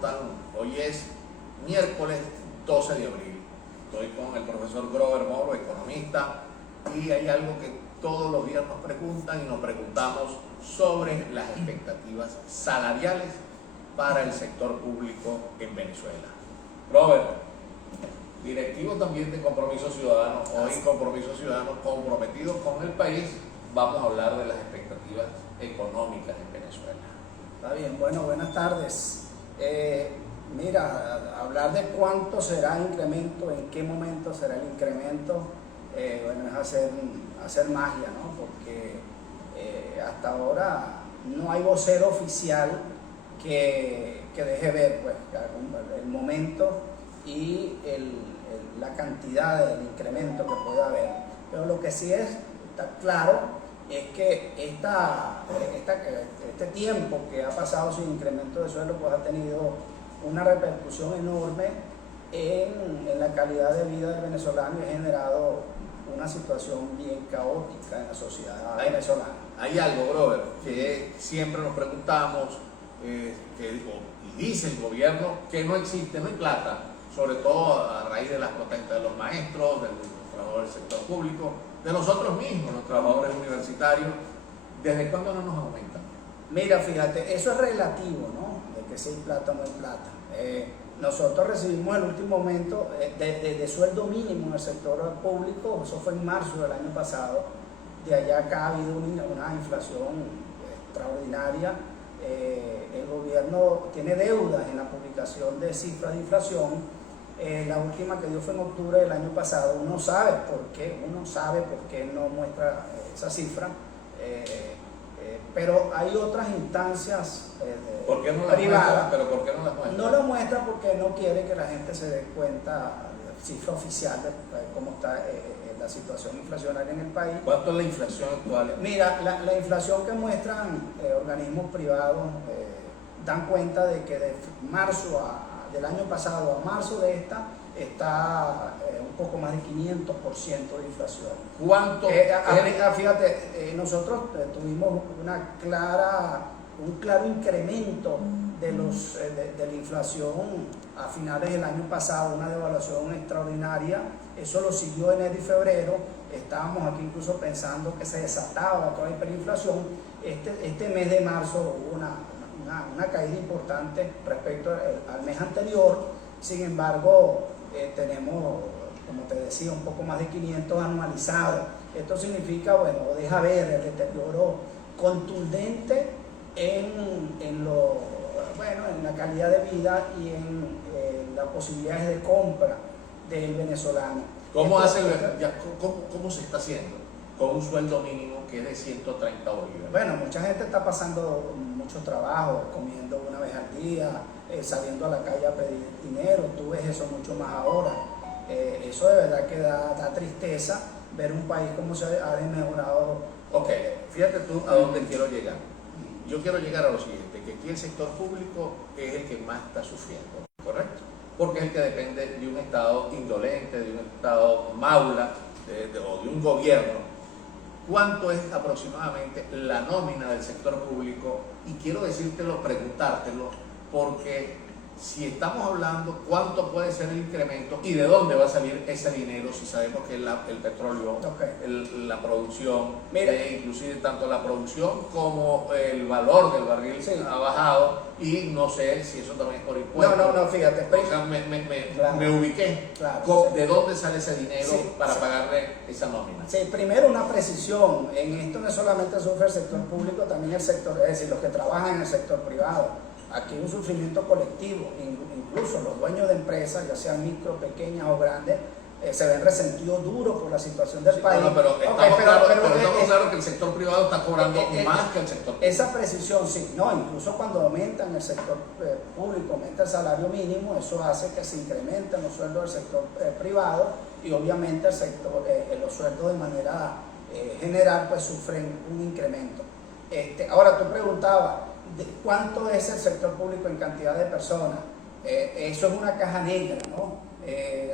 están? Hoy es miércoles 12 de abril. Estoy con el profesor Grover Moro, economista, y hay algo que todos los días nos preguntan y nos preguntamos sobre las expectativas salariales para el sector público en Venezuela. Grover, directivo también de Compromiso Ciudadano, hoy Compromiso Ciudadano comprometido con el país, vamos a hablar de las expectativas económicas en Venezuela. Está bien, bueno, buenas tardes. Mira, hablar de cuánto será el incremento, en qué momento será el incremento, bueno, es hacer magia, ¿no? Porque hasta ahora no hay vocero oficial que deje ver pues, el momento y la cantidad del incremento que pueda haber. Pero lo que sí está claro es que este tiempo que ha pasado sin incremento de sueldo pues ha tenido una repercusión enorme en la calidad de vida del venezolano y ha generado una situación bien caótica en la sociedad venezolana. Hay algo, Grover, que siempre nos preguntamos, y dice el gobierno que no existe, no hay plata, sobre todo a raíz de las protestas de los maestros, de los trabajadores del sector público, de nosotros mismos, los trabajadores universitarios. ¿Desde cuándo no nos aumentan? Mira, fíjate, eso es relativo, ¿no? De que si hay plata o no hay plata. Nosotros recibimos el último aumento de sueldo mínimo en el sector público, eso fue en marzo del año pasado. De allá acá ha habido una inflación extraordinaria. El gobierno tiene deudas en la publicación de cifras de inflación. La última que dio fue en octubre del año pasado. Uno sabe por qué no muestra esa cifra. Pero hay otras instancias ¿Por qué no privadas. ¿Pero por qué no las muestra? No lo muestra porque no quiere que la gente se dé cuenta de cifra oficial de cómo está la situación inflacionaria en el país. ¿Cuánto es la inflación actual? Mira, la inflación que muestran organismos privados dan cuenta de que de marzo del año pasado a marzo de esta está un poco más de 500% de inflación. ¿Cuánto? Fíjate, nosotros tuvimos un claro incremento de la inflación a finales del año pasado, una devaluación extraordinaria. Eso lo siguió enero y febrero. Estábamos aquí incluso pensando que se desataba toda la hiperinflación. Este mes de marzo hubo una caída importante respecto al mes anterior. Sin embargo, tenemos, como te decía, un poco más de 500 anualizados. Esto significa, bueno, deja ver el deterioro contundente en la calidad de vida y en las posibilidades de compra del venezolano. ¿Cómo se está haciendo con un sueldo mínimo que es de 130 bolívares? Bueno, mucha gente está pasando muchos trabajos, comiendo una vez al día, saliendo a la calle a pedir dinero. Tú ves eso mucho más ahora. Eso de verdad que da tristeza ver un país como se ha desmejorado. Ok, fíjate tú a dónde quiero llegar. Yo quiero llegar a lo siguiente, que aquí el sector público es el que más está sufriendo, ¿correcto? Porque es el que depende de un Estado indolente, de un Estado maula, o de un gobierno. ¿Cuánto es aproximadamente la nómina del sector público? Y quiero decírtelo, preguntártelo, porque si estamos hablando cuánto puede ser el incremento y de dónde va a salir ese dinero, si sabemos que el petróleo, la producción, inclusive tanto la producción como el valor del barril ha bajado, y no sé si eso también es por impuestos. No, fíjate. O sea, me ubiqué. Claro, ¿De dónde sale ese dinero para pagarle esa nómina? Sí, primero una precisión. En esto no solamente sufre el sector público, también el sector, es decir, los que trabajan en el sector privado. Aquí hay un sufrimiento colectivo, incluso los dueños de empresas, ya sean micro, pequeñas o grandes, se ven resentidos duros por la situación del país. Pero estamos claros que el sector privado está cobrando más que el sector público. Esa precisión, sí. No, incluso cuando aumenta en el sector público, aumenta el salario mínimo, eso hace que se incrementen los sueldos del sector privado y obviamente los sueldos de manera general pues sufren un incremento. Ahora tú preguntabas, ¿cuánto es el sector público en cantidad de personas? Eso es una caja negra, ¿no?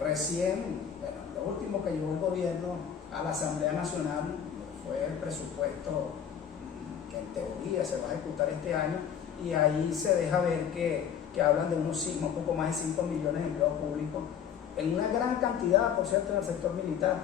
Recién, lo último que llevó el gobierno a la Asamblea Nacional fue el presupuesto que en teoría se va a ejecutar este año, y ahí se deja ver que que hablan de un poco más de 5 millones de empleados públicos, en una gran cantidad, por cierto, en el sector militar.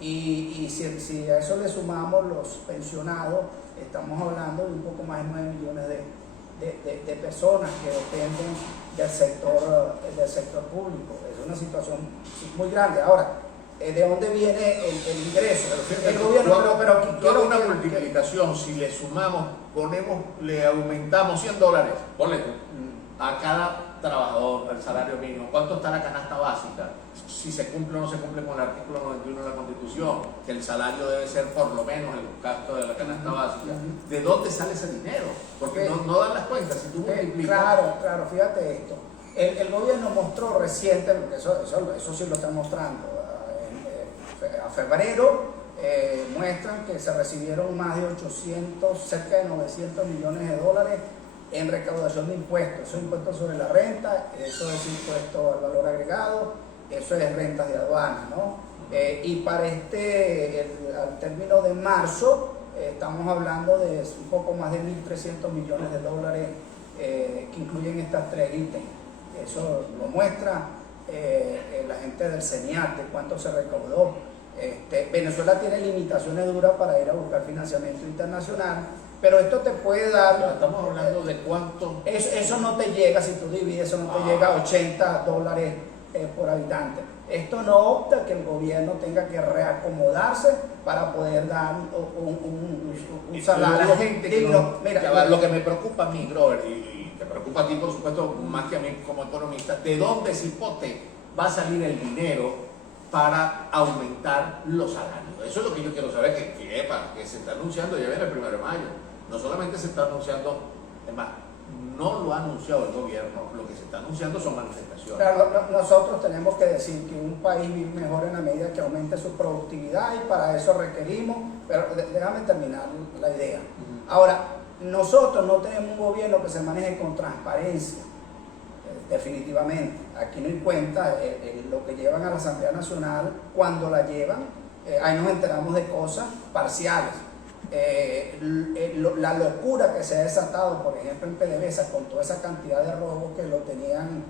Y si a eso le sumamos los pensionados, estamos hablando de un poco más de 9 millones de personas que dependen del sector público. Es una situación muy grande. Ahora, ¿de dónde viene el ingreso? El gobierno, yo hago una multiplicación, si le sumamos, le aumentamos $100, ponle tú, a cada trabajador, el salario mínimo. ¿Cuánto está la canasta básica? Si se cumple o no se cumple con el artículo 91 de la Constitución, que el salario debe ser por lo menos el gasto de la canasta básica. ¿De dónde sale ese dinero? Porque no dan las cuentas. Si tú multiplicas. Claro, fíjate esto. El gobierno mostró reciente, porque eso sí lo está mostrando, a febrero muestran que se recibieron más de 800, cerca de 900 millones de dólares en recaudación de impuestos. Eso es impuesto sobre la renta, eso es impuesto al valor agregado, eso es rentas de aduana, ¿no? Y para al término de marzo estamos hablando de un poco más de 1.300 millones de dólares que incluyen estas tres ítems. Eso lo muestra la gente del CENIAT, de cuánto se recaudó. Venezuela tiene limitaciones duras para ir a buscar financiamiento internacional, pero esto te puede dar... No, estamos hablando de cuánto... Eso no te llega, si tú divides, eso no te llega a $80 por habitante. Esto no opta que el gobierno tenga que reacomodarse para poder dar un salario la gente digno. Mira, lo que me preocupa a mí, Robert, y te preocupa a ti, por supuesto, más que a mí como economista, ¿de dónde, cipote, va a salir el dinero para aumentar los salarios? Eso es lo que yo quiero saber, que se está anunciando, ya viene el 1 de mayo. No solamente se está anunciando, es más, no lo ha anunciado el gobierno, lo que se está anunciando son manifestaciones. Claro, nosotros tenemos que decir que un país vive mejor en la medida que aumente su productividad y para eso requerimos, pero déjame terminar la idea. Ahora, nosotros no tenemos un gobierno que se maneje con transparencia, definitivamente. Aquí no hay cuenta lo que llevan a la Asamblea Nacional, cuando la llevan, ahí nos enteramos de cosas parciales. La locura que se ha desatado, por ejemplo, en PDVSA, con toda esa cantidad de robos que lo tenían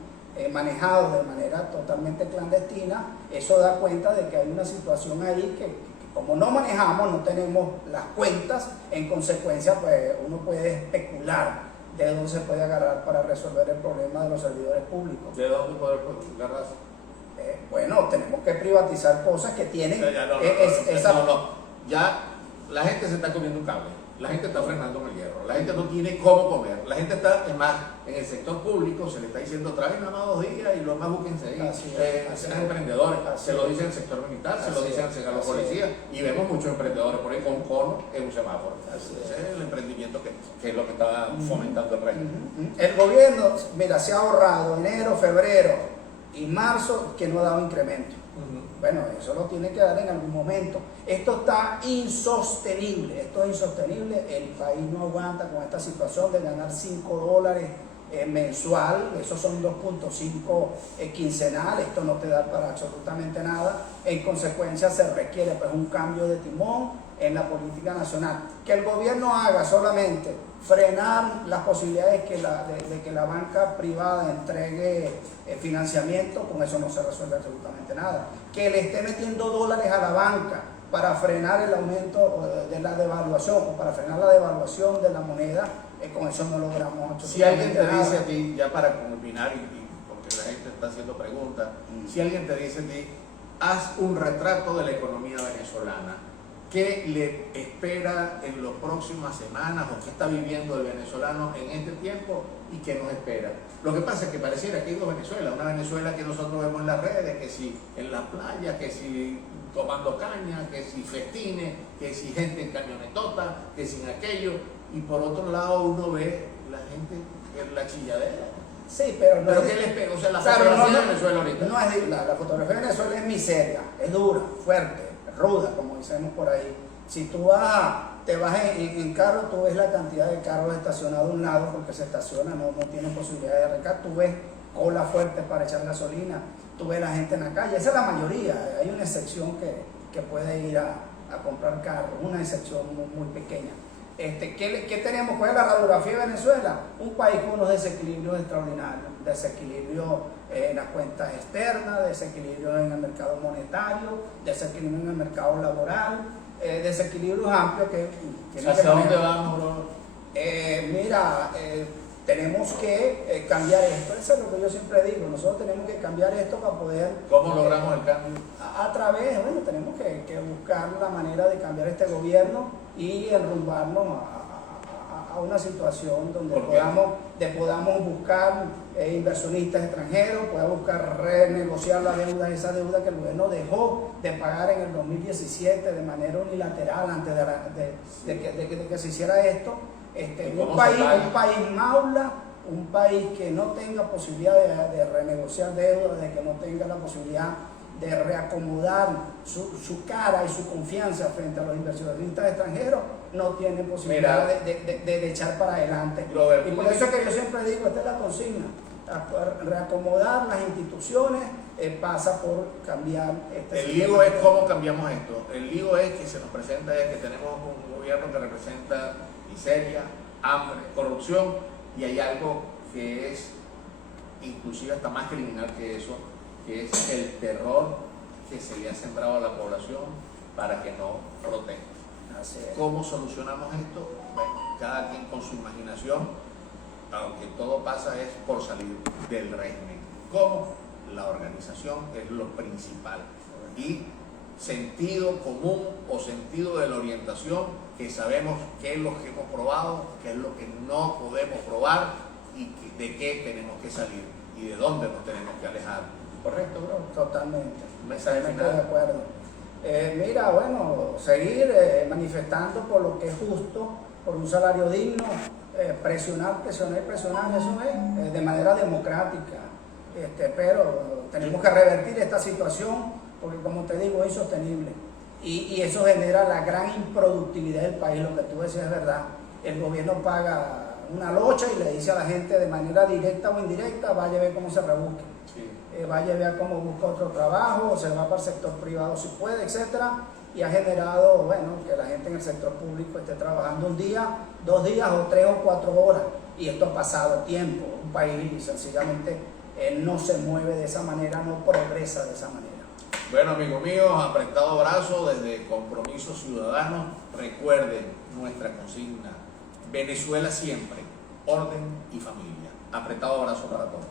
manejado de manera totalmente clandestina, eso da cuenta de que hay una situación ahí que como no manejamos, no tenemos las cuentas, en consecuencia, pues uno puede especular de dónde se puede agarrar para resolver el problema de los servidores públicos. ¿De dónde poder agarrar? Bueno, tenemos que privatizar cosas que tienen Ya la gente se está comiendo un cable, la gente está frenando en el hierro, la gente no tiene cómo comer, la gente está, es más, en el sector público se le está diciendo traen nada más 2 días y lo más búsquense ahí. Sean emprendedores, se lo dicen el sector militar, se lo dicen a los policías, y vemos muchos emprendedores por ahí con un cono en un semáforo. Ese es el emprendimiento que es lo que está fomentando el régimen. El gobierno, mira, se ha ahorrado enero, febrero y marzo que no ha dado incremento. Bueno, eso lo tiene que dar en algún momento. Esto está insostenible, el país no aguanta con esta situación de ganar $5 mensual, esos son 2.5 quincenal, esto no te da para absolutamente nada. En consecuencia se requiere pues un cambio de timón en la política nacional. Que el gobierno haga solamente frenar las posibilidades de que la banca privada entregue financiamiento, con eso no se resuelve absolutamente nada. Que le esté metiendo dólares a la banca para frenar el aumento de la devaluación o para frenar la devaluación de la moneda, con eso no logramos absolutamente nada. Si alguien te dice a ti, ya para culminar, porque la gente está haciendo preguntas, si alguien te dice a ti, haz un retrato de la economía venezolana, ¿qué le espera en las próximas semanas o qué está viviendo el venezolano en este tiempo y qué nos espera? Lo que pasa es que pareciera que hay dos Venezuelas, una Venezuela que nosotros vemos en las redes, que si en la playa, que si tomando caña, que si festines, que si gente en camionetota, que si en aquello, y por otro lado uno ve la gente en la chilladera. Sí, pero ¿qué les pega? O sea, la fotografía de Venezuela ahorita. No es, la fotografía de Venezuela es miseria, es dura, fuerte, ruda, como decimos por ahí. Si tú te vas en carro, tú ves la cantidad de carros estacionados a un lado porque se estaciona, no tienen posibilidad de arrancar. Tú ves cola fuerte para echar gasolina, tú ves la gente en la calle. Esa es la mayoría. Hay una excepción que puede ir a comprar carros, una excepción muy pequeña. ¿Qué tenemos? ¿Cuál es la radiografía de Venezuela? Un país con unos desequilibrios extraordinarios, desequilibrio en las cuentas externas, desequilibrio en el mercado monetario, desequilibrio en el mercado laboral, desequilibrios amplios que tienen ¿Hacia que dónde vamos, bro? Mira, tenemos que cambiar esto. Eso es lo que yo siempre digo. Nosotros tenemos que cambiar esto para poder... ¿Cómo logramos el cambio? A través, bueno, tenemos que buscar la manera de cambiar este gobierno y enrumbarnos a una situación donde podamos buscar inversionistas extranjeros, podamos buscar renegociar la deuda, esa deuda que el gobierno dejó de pagar en el 2017 de manera unilateral antes de que se hiciera esto. Un país maula, un país que no tenga posibilidad de renegociar deudas, de que no tenga la posibilidad de reacomodar su cara y su confianza frente a los inversionistas extranjeros, no tiene posibilidad de echar para adelante. Robert, y por eso es que yo siempre digo, esta es la consigna, reacomodar las instituciones pasa por cambiar este El lío es cómo cambiamos esto. El lío es que se nos presenta es que tenemos un gobierno que representa miseria, hambre, corrupción, y hay algo que es inclusive hasta más criminal que eso, que es el terror que se le ha sembrado a la población para que no proteste. ¿Cómo solucionamos esto? Bueno, cada quien con su imaginación, aunque todo pasa es por salir del régimen. ¿Cómo? La organización es lo principal. Y sentido común o sentido de la orientación, que sabemos qué es lo que hemos probado, qué es lo que no podemos probar y de qué tenemos que salir y de dónde nos tenemos que alejar. ¿Correcto, bro? Totalmente. Mensaje Totalmente final. de acuerdo. Mira, bueno, seguir manifestando por lo que es justo, por un salario digno, presionar, eso es de manera democrática. Pero tenemos que revertir esta situación porque, como te digo, es insostenible. Y eso genera la gran improductividad del país. Lo que tú decías es verdad. El gobierno paga una locha y le dice a la gente de manera directa o indirecta, vaya a ver cómo se rebusque. Sí. Vaya a ver cómo busca otro trabajo, o se va para el sector privado si puede, etcétera, y ha generado, bueno, que la gente en el sector público esté trabajando un día, 2 días o 3 o 4 horas, y esto ha pasado tiempo. Un país sencillamente no se mueve de esa manera, no progresa de esa manera. Bueno, amigos míos, apretado brazo desde Compromiso Ciudadano. Recuerden nuestra consigna: Venezuela siempre, orden y familia. Apretado brazo para todos.